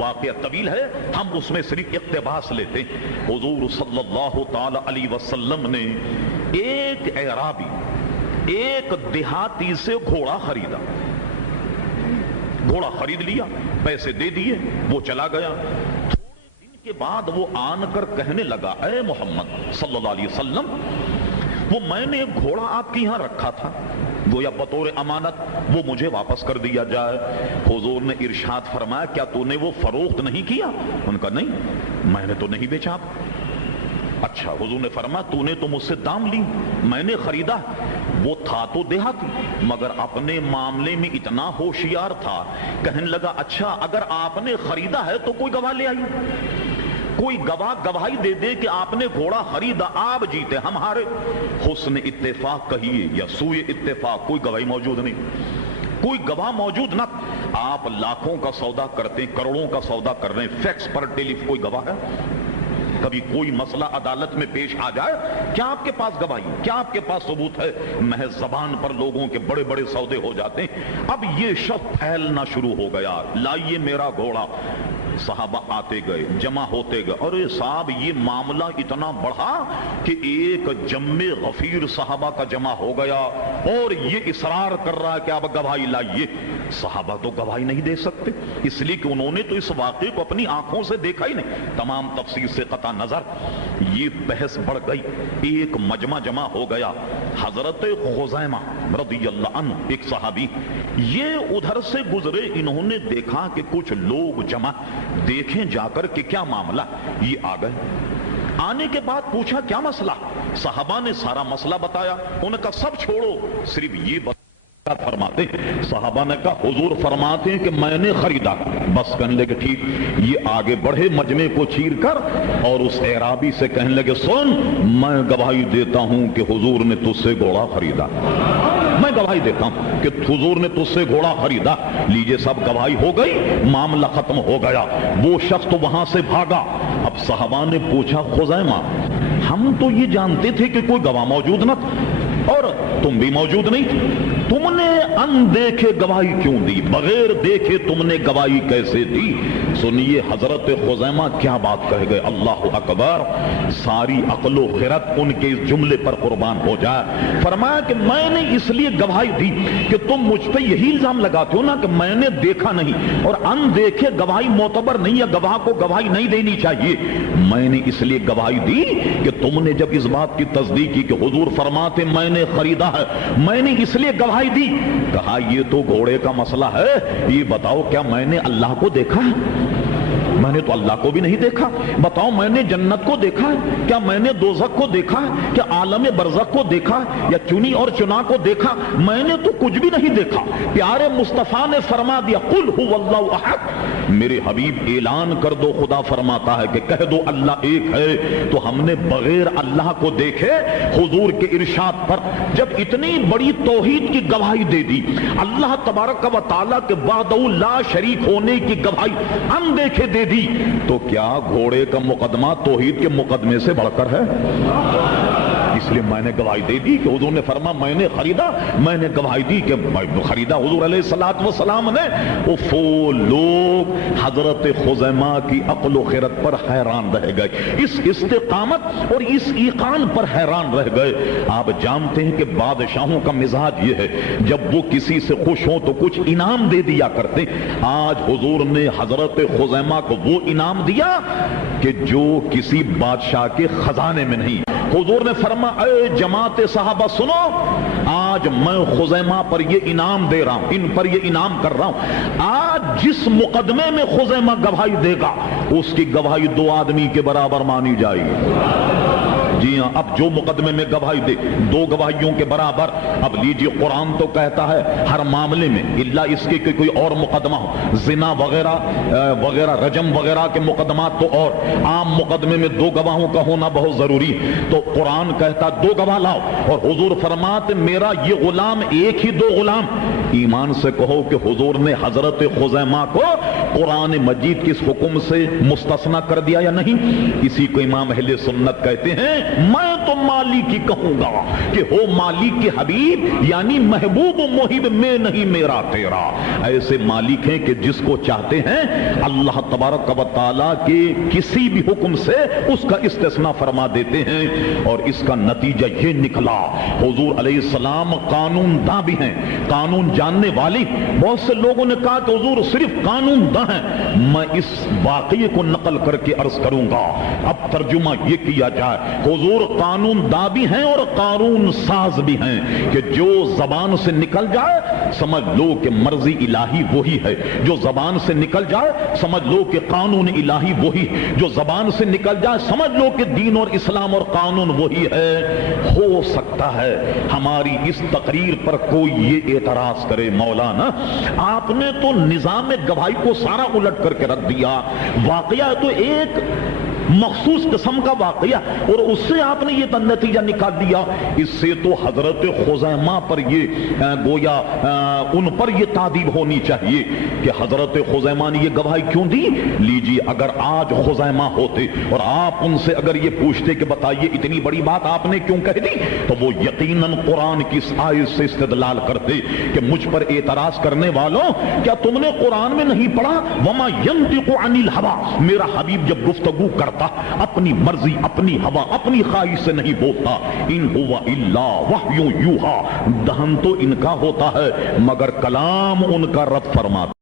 واقعہ طویل ہے، ہم اس میں صرف اقتباس لیتے ہیں۔ حضور صلی اللہ تعالی علیہ وسلم نے ایک اعرابی، ایک دیہاتی سے گھوڑا خریدا، گھوڑا خرید لیا، پیسے دے دیے، وہ چلا گیا۔ تھوڑے دن کے بعد وہ آن کر کہنے لگا، اے محمد صلی اللہ علیہ وسلم، وہ میں نے ایک گھوڑا آپ کے یہاں رکھا تھا، گویا بطور امانت، وہ مجھے واپس کر دیا جائے۔ حضور نے ارشاد فرمایا، کیا تو نے وہ فروخت نہیں کیا؟ ان کا نہیں، میں نے تو نہیں بیچا آپ۔ اچھا، حضور نے فرمایا، تو نے تو مجھ سے دام لی، میں نے خریدا۔ وہ تھا تو دیہاتی مگر اپنے معاملے میں اتنا ہوشیار تھا، کہنے لگا، اچھا اگر آپ نے خریدا ہے تو کوئی گواہ لے آئیے، کوئی گواہ گواہی دے دے کہ آپ نے گھوڑا خریدا، آپ جیتے ہم ہارے۔ حسن اتفاق کہیے یا سوئے اتفاق، کوئی گواہی موجود نہیں، کوئی گواہ موجود نہ۔ آپ لاکھوں کا سودا کرتے ہیں، کروڑوں کا سودا کر رہے ہیں، فیکس پر ٹیلی، کوئی گواہ ہے؟ کبھی کوئی مسئلہ عدالت میں پیش آ جائے، کیا آپ کے پاس گواہی، کیا آپ کے پاس ثبوت ہے؟ محض زبان پر لوگوں کے بڑے بڑے سودے ہو جاتے ہیں۔ اب یہ شخص پھیلنا شروع ہو گیا، لائیے میرا گھوڑا۔ صحابہ آتے گئے، جمع ہوتے گئے، اور صاحب یہ معاملہ اتنا بڑھا کہ ایک جمع غفیر صحابہ کا جمع ہو گیا، اور یہ اصرار کر رہا ہے کہ آپ گواہی لائیے۔ صحابہ تو گواہی نہیں دے سکتے، اس لیے کہ انہوں نے تو اس واقعے کو اپنی آنکھوں سے دیکھا ہی نہیں، تمام تفسیر سے قطع نظر۔ یہ بحث بڑھ گئی، ایک مجمع جمع ہو گیا۔ حضرت خزیمہ رضی اللہ عنہ ایک صحابی، یہ ادھر سے گزرے، انہوں نے دیکھا کہ کچھ لوگ جمع، دیکھیں جا کر کہ کیا معاملہ۔ یہ آ گئے، آنے کے بعد پوچھا کیا مسئلہ؟ صحابہ نے سارا مسئلہ بتایا، انہوں کا سب چھوڑو، صرف یہ فرماتے ہیں۔ صحابہ نے کہا، حضور فرماتے ہیں کہ میں نے خریدا، بس کہنے لگے ٹھیک۔ یہ آگے بڑھے مجمع کو چیر کر، اور اس اعرابی سے کہنے لگے، سن، میں گواہی دیتا ہوں کہ حضور نے تجھ سے گھوڑا خریدا، میں گواہی دیتا ہوں کہ حضور نے تجھ سے گھوڑا خریدا۔ لیجئے، سب گواہی ہو گئی، معاملہ ختم ہو گیا۔ وہ شخص تو وہاں سے بھاگا۔ اب صحابہ نے پوچھا، خزیمہ، ہم تو یہ جانتے تھے کہ کوئی گواہ موجود نہ تھا، اور تم بھی موجود نہیں تھے، تم نے اندیکھے گواہی کیوں دی؟ بغیر دیکھے تم نے گواہی کیسے دی؟ سنیے حضرت خزیمہ کیا بات کہہ گئے، اللہ اکبر، ساری عقل و خرد ان کے اس جملے پر قربان ہو جائے۔ فرمایا کہ میں نے اس لیے گواہی دی کہ تم مجھ پہ یہی الزام لگاتے ہو نا کہ میں نے دیکھا نہیں، اور اندیکھے گواہی معتبر نہیں ہے، گواہ کو گواہی نہیں دینی چاہیے۔ میں نے اس لیے گواہی دی کہ تم نے جب اس بات کی تصدیق کی کہ حضور فرماتے میں نے خریدا ہے، میں نے اس لیے گواہی دی۔ کہا، یہ تو گھوڑے کا مسئلہ ہے، یہ بتاؤ کیا میں نے اللہ کو دیکھا ہے؟ میں نے تو اللہ کو بھی نہیں دیکھا۔ بتاؤ، میں نے جنت کو دیکھا ہے؟ کیا میں نے دوزخ کو دیکھا ہے؟ کیا عالم برزخ کو دیکھا ہے؟ یا چنی اور چنا کو دیکھا؟ میں نے تو کچھ بھی نہیں دیکھا۔ پیارے مصطفیٰ نے فرما دیا، قل هو اللہ احد، میرے حبیب اعلان کر دو، خدا فرماتا ہے کہ کہہ دو اللہ ایک ہے۔ تو ہم نے بغیر اللہ کو دیکھے حضور کے ارشاد پر جب اتنی بڑی توحید کی گواہی دے دی، اللہ تبارک و تعالیٰ کے وحدہ لا شریک ہونے کی گواہی اندیکھے دے دی، تو کیا گھوڑے کا مقدمہ توحید کے مقدمے سے بڑھ کر ہے؟ اس لیے میں نے گواہی دے دی کہ حضور نے فرما میں نے خریدا، میں نے گواہی دی کہ خریدا حضور علیہ الصلوۃ والسلام نے۔ وہ لوگ حضرت خزیمہ کی عقل و خرد پر حیران رہ گئے، اس استقامت اور اس ایقان پر حیران رہ گئے۔ آپ جانتے ہیں کہ بادشاہوں کا مزاج یہ ہے، جب وہ کسی سے خوش ہوں تو کچھ انعام دے دیا کرتے۔ آج حضور نے حضرت خزیمہ کو وہ انعام دیا کہ جو کسی بادشاہ کے خزانے میں نہیں۔ حضور نے فرمایا، اے جماعت صحابہ سنو، آج میں خزیمہ پر یہ انعام دے رہا ہوں، ان پر یہ انعام کر رہا ہوں۔ آج جس مقدمے میں خزیمہ گواہی دے گا، اس کی گواہی 2 آدمی کے برابر مانی جائے گی۔ جی ہاں، اب جو مقدمے میں گواہی دے 2 گواہیوں کے برابر۔ اب لیجیے، قرآن تو کہتا ہے ہر معاملے میں الا اس کے کہ کوئی اور مقدمہ ہو، زنا وغیرہ وغیرہ، رجم وغیرہ کے مقدمات تو، اور عام مقدمے میں 2 گواہوں کا ہونا بہت ضروری۔ تو قرآن کہتا 2 گواہ لاؤ، اور حضور فرماتے میرا یہ غلام ایک ہی 2 غلام۔ ایمان سے کہو کہ حضور نے حضرت خزیمہ کو قرآن مجید کے اس حکم سے مستثنی کر دیا یا نہیں؟ اسی کو امام اہل سنت کہتے ہیں، میں تو مالک ہی کہوں گا کہ ہو مالک کے حبیب، یعنی محبوب و محب میں نہیں میرا تیرا۔ ایسے مالک ہیں کہ جس کو چاہتے ہیں اللہ تبارک و تعالیٰ کے کسی بھی حکم سے اس کا استثناء فرما دیتے ہیں، اور اس کا نتیجہ یہ نکلا حضور علیہ السلام قانون داں بھی ہیں، قانون جاننے والی۔ بہت سے لوگوں نے کہا کہ حضور صرف قانون داں ہیں، میں اس واقعے کو نقل کر کے عرض کروں گا۔ اب ترجمہ یہ کیا جائے، حضور قانون داں بھی ہیں اور قانون ساز بھی ہیں، کہ جو زبان سے نکل جائے سمجھ لو کہ مرضی الہی وہی ہے، جو زبان سے نکل جائے سمجھ لو کہ قانون الہی وہی، جو زبان سے نکل جائے سمجھ لو کہ دین اور اسلام اور قانون وہی ہے۔ ہو سکتا ہے ہماری اس تقریر پر کوئی یہ اعتراض کرے، مولانا آپ نے تو نظام گواہی کو سارا الٹ کر کے رکھ دیا، واقعہ تو ایک مخصوص قسم کا واقعہ اور اس سے آپ نے یہ نتیجہ نکال دیا۔ اس سے تو حضرت خزیمہ پر یہ گویا ان پر یہ تعدیب ہونی چاہیے کہ حضرت خزیمہ نے یہ گواہی کیوں دی۔ لیجیے اگر آج خزیمہ ہوتے اور آپ ان سے اگر یہ پوچھتے کہ بتائیے اتنی بڑی بات آپ نے کیوں کہہ دی، تو وہ یقیناً قرآن کی اس آیت سے استدلال کرتے کہ مجھ پر اعتراض کرنے والوں، کیا تم نے قرآن میں نہیں پڑھا وما ينطق عن الهوى، میرا حبیب جب گفتگو کرتا اپنی مرضی اپنی ہوا اپنی خواہش سے نہیں بولتا، ان هو الا وحی یوحی، دہن تو ان کا ہوتا ہے مگر کلام ان کا رب فرماتا۔